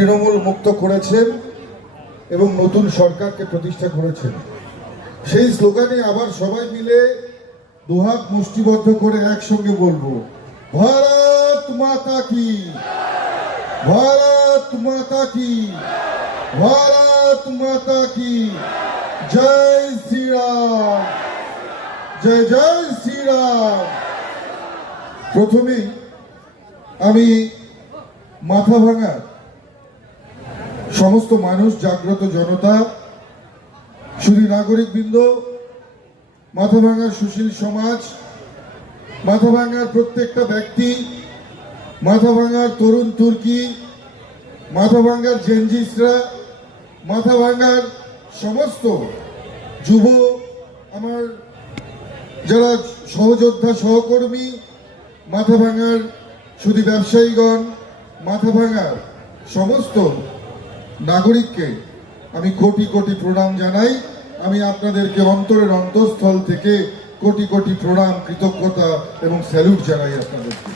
তৃণমূল মুক্ত করেছেন এবং নতুন সরকারকে প্রতিষ্ঠা করেছেন। সেই স্লোগানে আবার সবাই মিলে দুহাত মুষ্টিবদ্ধ করে একসঙ্গে বলবো, ভারত মাতা কি, ভারত মাতা কি, ভারত মাতা কি, জয় শ্রীরাম, জয় জয় শ্রীরাম। প্রথমে আমি মাথাভাঙা সমস্ত মানুষ, জাগ্রত জনতা, শুধু নাগরিকবৃন্দ, মাথাভাঙার সুশীল সমাজ, মাথাভাঙার প্রত্যেকটা ব্যক্তি, মাথাভাঙার তরুণ তুর্কি, মাথাভাঙার জেনজিসরা, মাথাভাঙার সমস্ত যুব, আমার যারা সহযোদ্ধা সহকর্মী, মাথাভাঙার শুধু ব্যবসায়ীগণ, মাথাভাঙার সমস্ত নাগরিককে আমি কোটি কোটি প্রণাম জানাই। আমি আপনাদেরকে অন্তরের অন্তঃস্থল থেকে কোটি কোটি প্রণাম, কৃতজ্ঞতা এবং স্যালুট জানাই আপনাদেরকে।